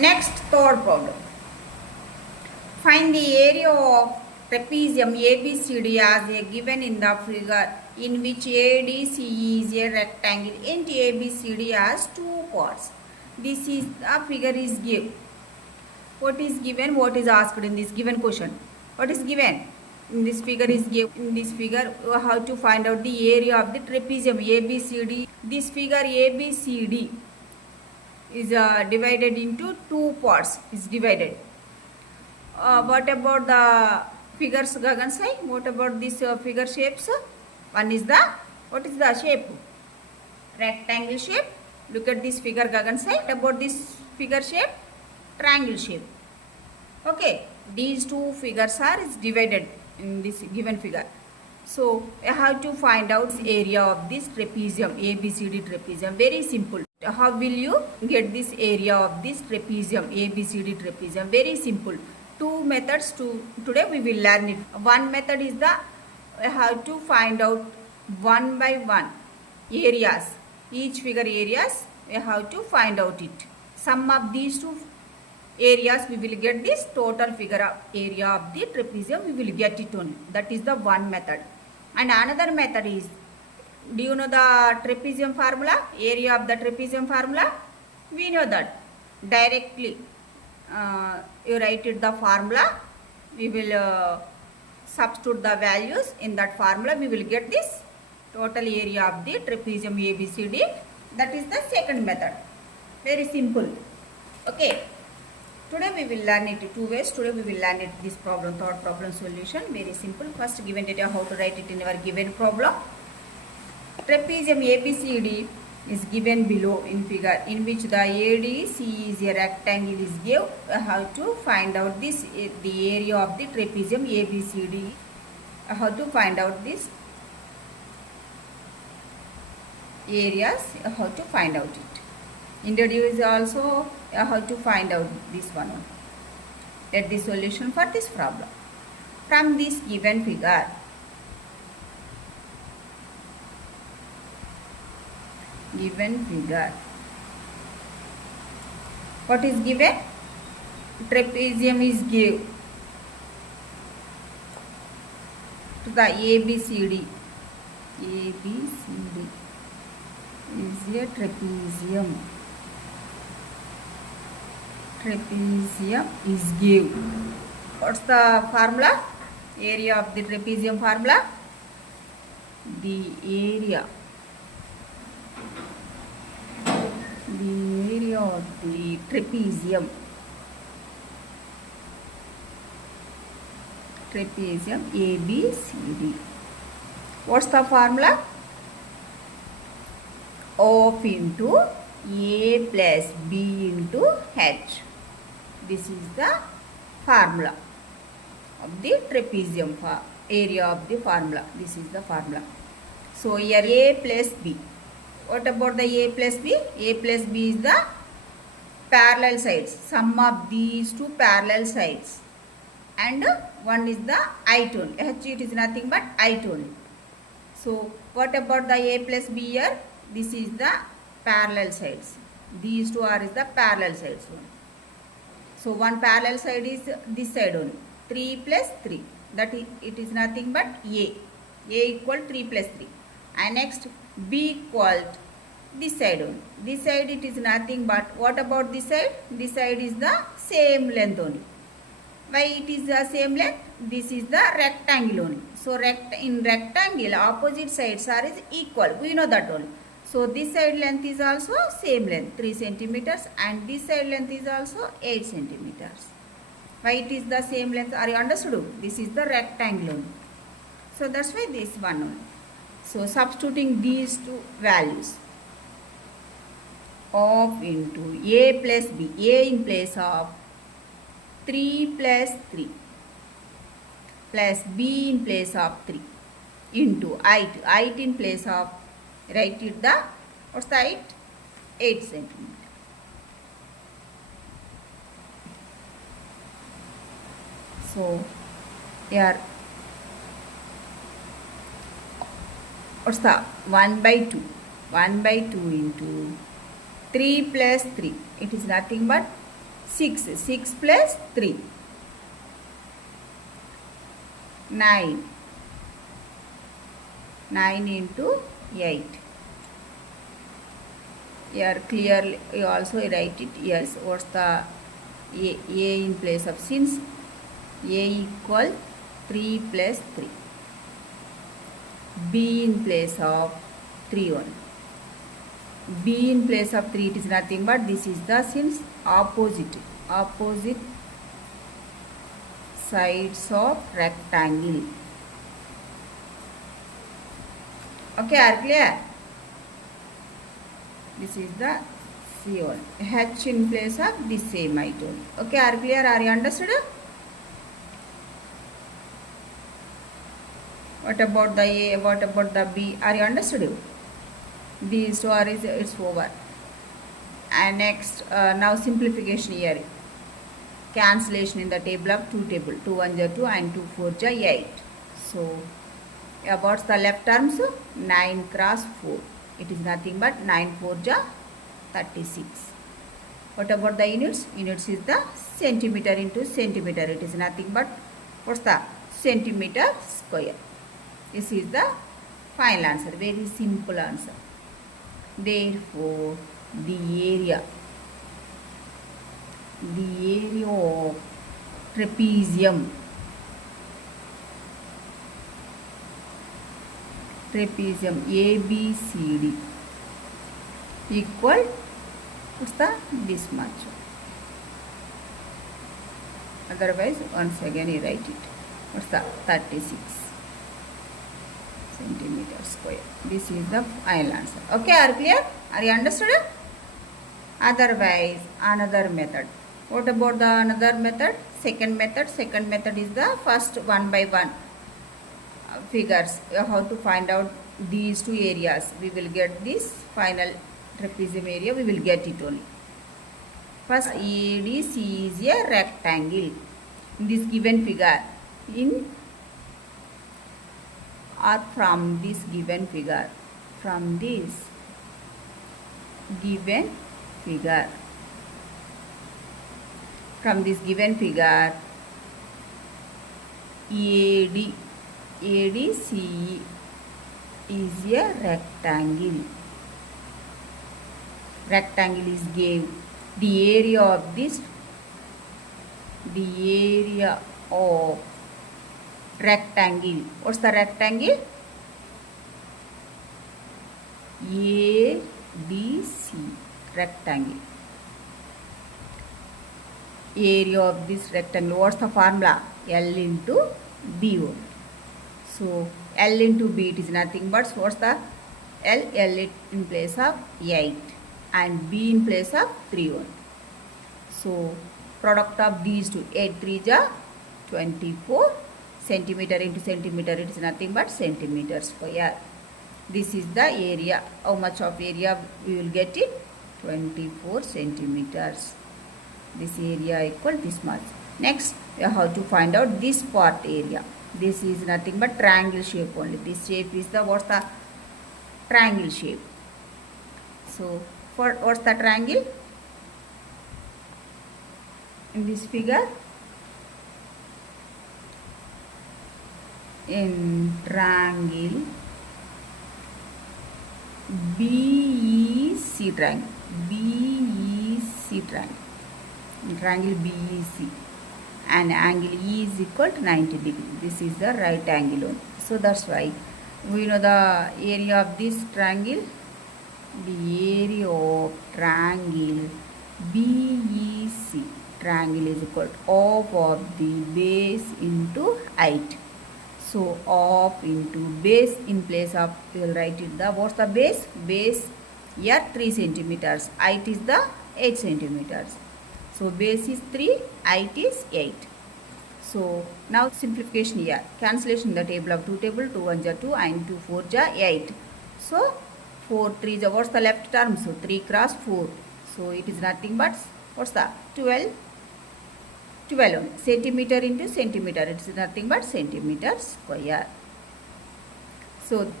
Next, third problem. Find the area of trapezium ABCD as given in the figure, in which ADCE is a rectangle and ABCD has two parts. This is the figure is given. What is given? What is asked in this given question? What is given? In this figure is given. In this figure, how to find out the area of the trapezium ABCD. This figure ABCD is divided into two parts. Is divided. What about the figures, Gagan Sai? What about this figure shapes? One is the, what is the shape? Rectangle shape. Look at this figure, Gagan Sai. What about this figure shape? Triangle shape. Okay, these two figures are divided in this given figure. So, I have to find out the area of this trapezium, ABCD trapezium. Very simple. How will you get this area of this trapezium, ABCD trapezium? Very simple. Two methods today we will learn it. One method is the, I have to find out one by one areas. Each figure areas, we have to find out it. Sum of these two areas, we will get this total figure of area of the trapezium, we will get it only. That is the one method. And another method is, do you know the trapezium formula? Area of the trapezium formula? We know that. Directly, you write it the formula. We will substitute the values in that formula. We will get this total area of the trapezium ABCD. That is the second method. Very simple. Okay. Today we will learn it two ways. Today we will learn it this problem, third problem solution. Very simple. First, given data, how to write it in our given problem. Trapezium ABCD is given below in figure, in which the ADC is a rectangle is given. How to find out this, the area of the trapezium ABCD. How to find out this areas, how to find out it. Introduce also how to find out this one. Get the solution for this problem. From this given figure, what is given? Trapezium is given to the ABCD. ABCD is a trapezium. Trapezium is given. What's the formula? Area of the trapezium formula? The area of the trapezium ABCD. What's the formula? Of into A plus B into H. This is the formula of the trapezium area of the formula. This is the formula. So here A plus B. What about the A plus B? A plus B is the parallel sides. Sum of these two parallel sides. And one is the height only. H, it is nothing but height only. So what about the A plus B here? This is the parallel sides. These two are is the parallel sides only. So one parallel side is this side only. 3 plus 3. That is, it is nothing but A. A equal 3 plus 3. And next B equal this side only. This side it is nothing but, what about this side? This side is the same length only. Why it is the same length? This is the rectangle only. So in rectangle opposite sides are is equal. We know that only. So this side length is also same length 3 centimeters and this side length is also 8 centimeters. Why it is the same length? Are you understood? This is the rectangle only. So that's why this one only. So substituting these two values, of into A plus B, A in place of 3 plus 3 plus B in place of 3 into height in place of, write it the, what's the height? 8 centimeter. So here what's the 1 by 2? 1 by 2 into 3 plus 3. It is nothing but 6. 6 plus 3. 9. 9 into 8. Here clearly you also write it. Yes, what's the A in place of, since A equal 3 plus 3. B in place of 3 1. B in place of 3, it is nothing but this is the, since opposite sides of rectangle. Okay, are clear? This is the C1. H in place of this same I told. Okay, are clear? Are you understood? What about the A? What about the B? Are you understood? These two are, it's over. And next, now simplification here. Cancellation in the table of 2 table. 2 1 are 2 and 2 4 are 8. So, about the left terms, 9 cross 4. It is nothing but 9 4 are 36. What about the units? Units is the centimeter into centimeter. It is nothing but, what's the centimeter square. This is the final answer. Very simple answer. Therefore, the area of trapezium ABCD equal, what's the, this much. Otherwise, once again you write it. What's the 36 centimeter square. This is the final answer. Okay, are clear? Are you understood? Otherwise, another method. What about the another method? Second method. Second method is the first one by one figures. How to find out these two areas. We will get this final trapezium area. We will get it only. First, ADC is a rectangle. In this given figure, in or from this given figure, from this given figure, from this given figure, ADC is a rectangle. Rectangle is gave. The area of this, the area of rectangle. What's the rectangle? ADC, rectangle. Area of this rectangle. What's the formula? L into B. So, L into B, it is nothing but, what's the L? L in place of 8 and B in place of 3 1. So, product of these two, 8 3 are 24. Centimeter into centimeter, it is nothing but centimeter square. This is the area. How much of area we will get it? 24 centimeters. This area equal this much. Next, we have to find out this part area. This is nothing but triangle shape only. This shape is the, what's the triangle shape. So, for what's the triangle? In this figure, in triangle BEC triangle, BEC triangle, in triangle BEC, and angle E is equal to 90 degrees. This is the right angle only. So that's why we know the area of this triangle. The area of triangle BEC triangle is equal to half of the base into height. So half into base, in place of, we will write it the, what's the base? Base here 3 centimeters. Height is the 8 centimeters. So base is 3, height is 8. So now simplification here. Cancellation in the table of 2 table. 2 1 are 2 and 2 4 are 8. So 4 3 are, what's the left term? So 3 cross 4. So it is nothing but, what's the 12 centimeter into centimeter. It is nothing but centimeter square. So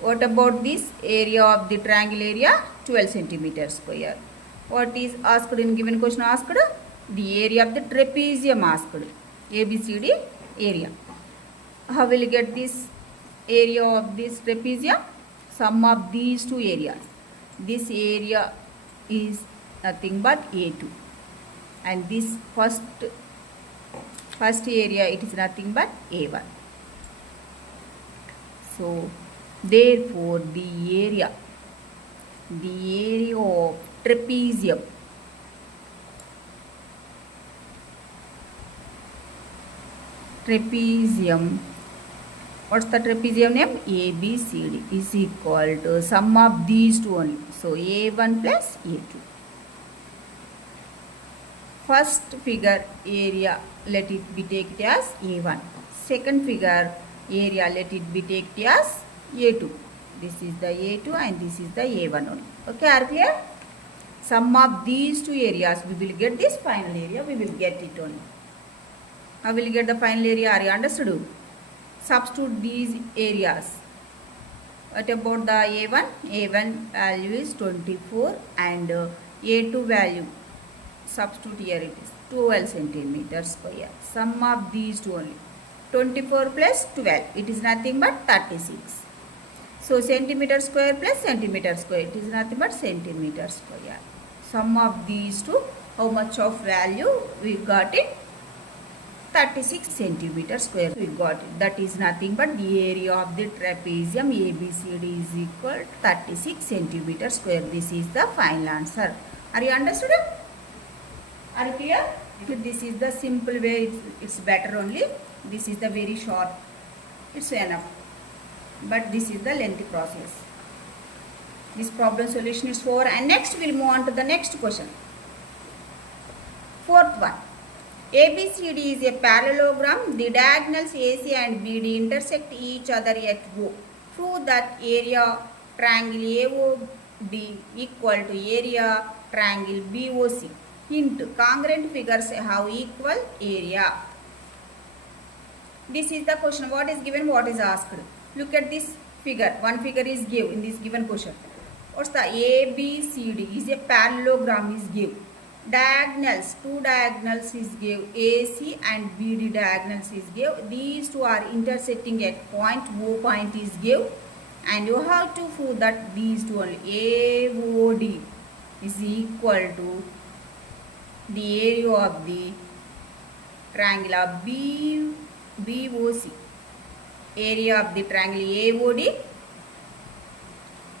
what about this area of the triangle area? 12 centimeter square. What is asked in given question? Asked The area of the trapezium asked. ABCD area. How will you get this area of this trapezium? Sum of these two areas. This area is nothing but A2. And this first area, it is nothing but A1. So, therefore, the area of trapezium what's the trapezium name? ABCD is equal to sum of these two only. So, A1 plus A2. First figure area, let it be taken as A1. Second figure area, let it be taken as A2. This is the A2 and this is the A1 only. Okay, are clear? Sum of these two areas, we will get this final area, we will get it only. How will you get the final area? Are you understood? Substitute these areas. What about the A1? A1 value is 24 and A2 value, substitute here it is 12 centimeters square. Sum of these two only. 24 plus 12, it is nothing but 36. So centimeter square plus centimeter square, it is nothing but centimeter square. Sum of these two, how much of value we got it? 36 centimeter square we got it. That is nothing but the area of the trapezium ABCD is equal to 36 centimeter square. This is the final answer. Are you understood? Are you clear? This is the simple way, it's better only. This is the very short, it's enough. But this is the lengthy process. This problem solution is 4 and next we'll move on to the next question. Fourth one. ABCD is a parallelogram. The diagonals AC and BD intersect each other at O. Prove that area triangle AOD equal to area triangle BOC. Hint, congruent figures have equal area. This is the question. What is given, what is asked. Look at this figure. One figure is given in this given question. What's the ABCD is a parallelogram is given. Diagonals, two diagonals is given. AC and BD diagonals is given. These two are intersecting at point. O point is given. And you have to prove that these two only AOD is equal to the area of the triangle of BOC. Area of the triangle AOD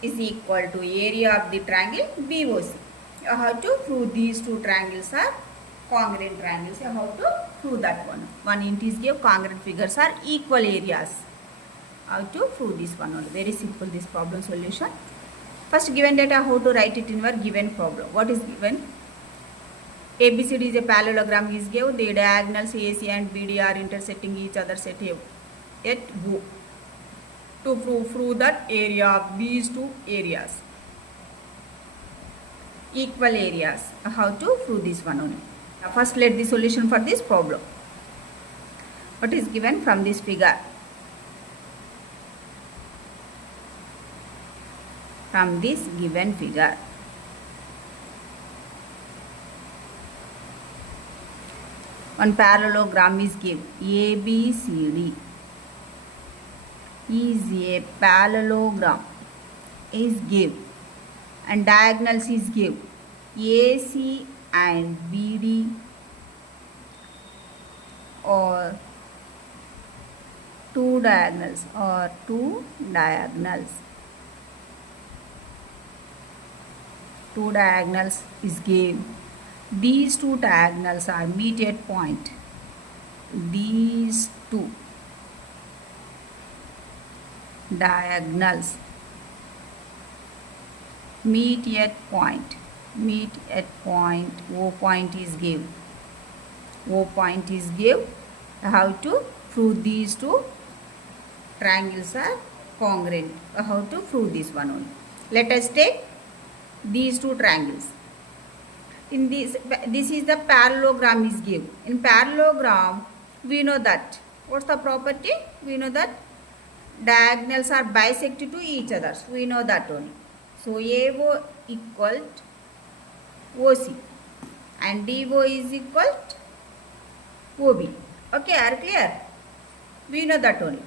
is equal to area of the triangle BOC. You have to prove these two triangles are congruent triangles. You have to prove that one. One int is given, congruent figures are equal areas. How to prove this one only. Very simple this problem solution. First given data, how to write it in our given problem. What is given? ABCD is a parallelogram is given. The diagonals AC and BD are intersecting each other at O. To prove that area of these two areas equal areas. How to prove this one only. Now first let the solution for this problem. What is given from this figure? From this given figure, one parallelogram is given. ABCD is a parallelogram is given and diagonals is given. AC and BD or two diagonals two diagonals is given. These two diagonals are meet at point. These two diagonals meet at point. O point is given. How to prove these two triangles are congruent. How to prove this one only. Let us take these two triangles. In this is the parallelogram is given. In parallelogram, we know that. What's the property? We know that diagonals are bisected to each other. So we know that only. So AO equal OC. and DO is equal to OB. Okay, are clear? We know that only.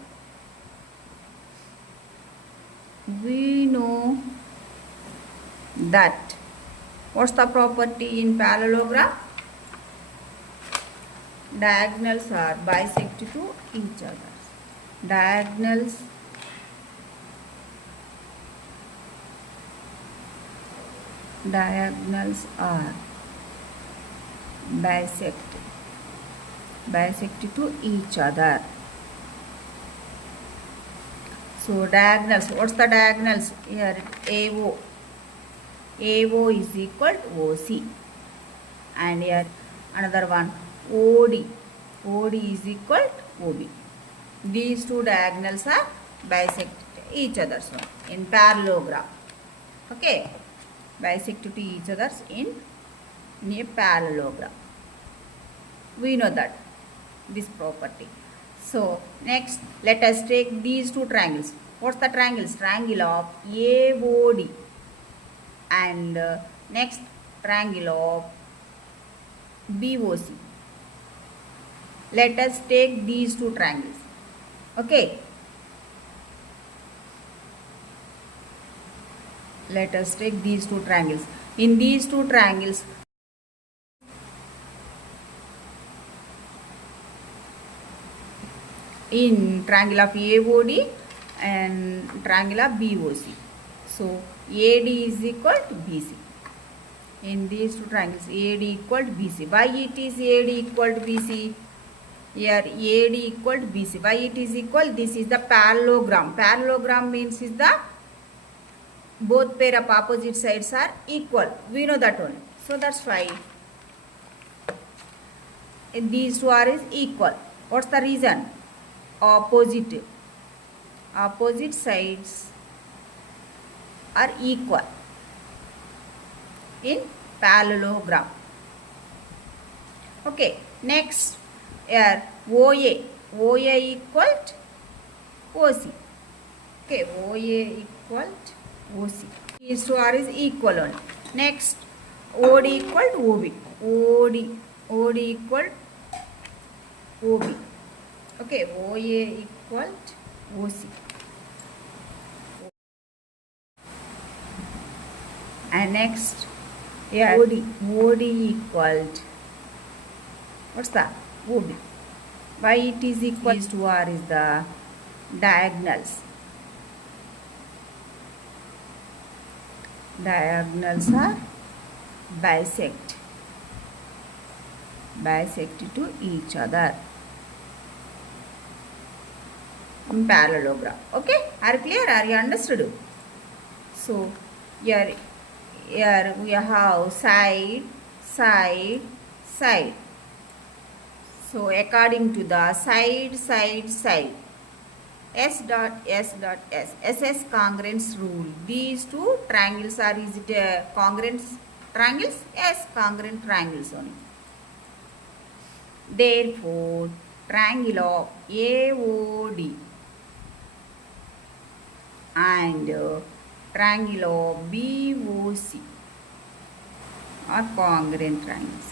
We know that. What's the property in parallelogram? Diagonals are bisect to each other. Diagonals are bisect to each other. So diagonals, what's the diagonals? Here AO is equal to OC, and here another one OD is equal to OB. These two diagonals are bisect each other in parallelogram. Okay, bisect to each other in a parallelogram. We know that this property. So next, let us take these two triangles. What's the triangles? Triangle of AOD and next triangle of BOC. Let us take these two triangles. Okay. Let us take these two triangles. In these two triangles, in triangle of AOD and triangle of BOC. So AD is equal to BC. In these two triangles, AD equal to BC. Why it is AD equal to BC? Here AD equal to BC. Why it is equal? This is the parallelogram. Parallelogram means is the both pair of opposite sides are equal. We know that one. So that's why these two are is equal. What's the reason? Opposite sides are equal in parallelogram. Okay, next here OA equal to OC. Okay, OA equal to OC. These two are is equal only. Next OD equal to OB. OD equal to OB. Okay, OA equal to OC. And next, yeah, OD equal to, what's that? OB. Why it is equal? These two are is the diagonals. Diagonals are bisect to each other in parallelogram. Okay, are clear? Are you understood? So here we have side. So according to the side, S dot S, SS congruence rule. These two triangles are, is it congruent triangles? Yes, congruent triangles only. Therefore, triangle of AOD and triangle of BOC are congruent triangles.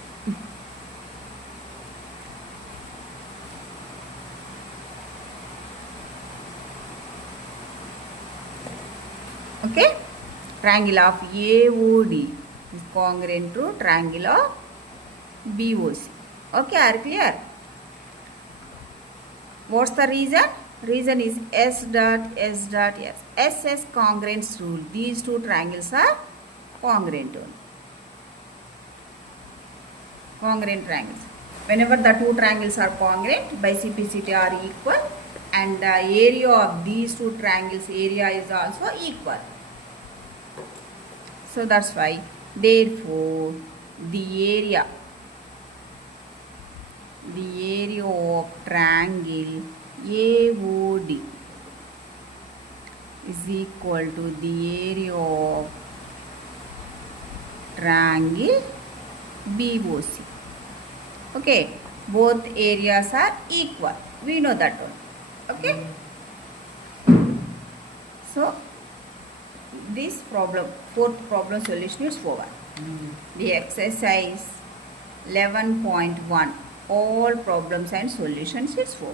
Okay, triangle of AOD is congruent to triangle of BOC. Okay, are clear? What's the reason? Reason is S dot S. SS congruence rule. These two triangles are congruent only. Congruent triangles. Whenever the two triangles are congruent, bicepticity are equal, and the area of these two triangles area is also equal. So that's why, therefore, the area of triangle AOD is equal to the area of triangle BOC. Okay, both areas are equal. We know that one. Okay. So this problem, fourth problem solution is over. The exercise Ch-11.1. All problems and solutions is over.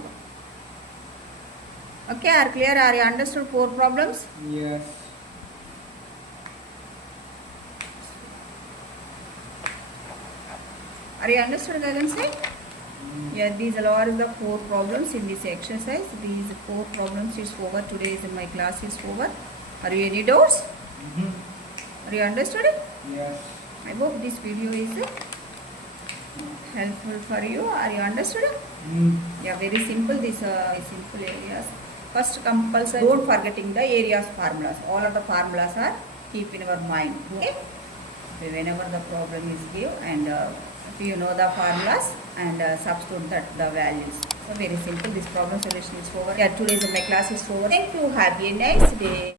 Okay, are clear? Are you understood 4 problems? Yes. Are you understood, Gagan? Yeah, these are the 4 problems in this exercise. These 4 problems is over. Today is my class is over. Are you any doubts? Are you understood? Yes. I hope this video is helpful for you. Are you understood? Yeah, very simple. These simple areas. First, compulsory. Don't forgetting the areas formulas. All of the formulas are keep in our mind. Okay. So whenever the problem is given and if you know the formulas and substitute the values. So very simple. This problem solution is over. Yeah, today's my class is over. Thank you. Have a nice day.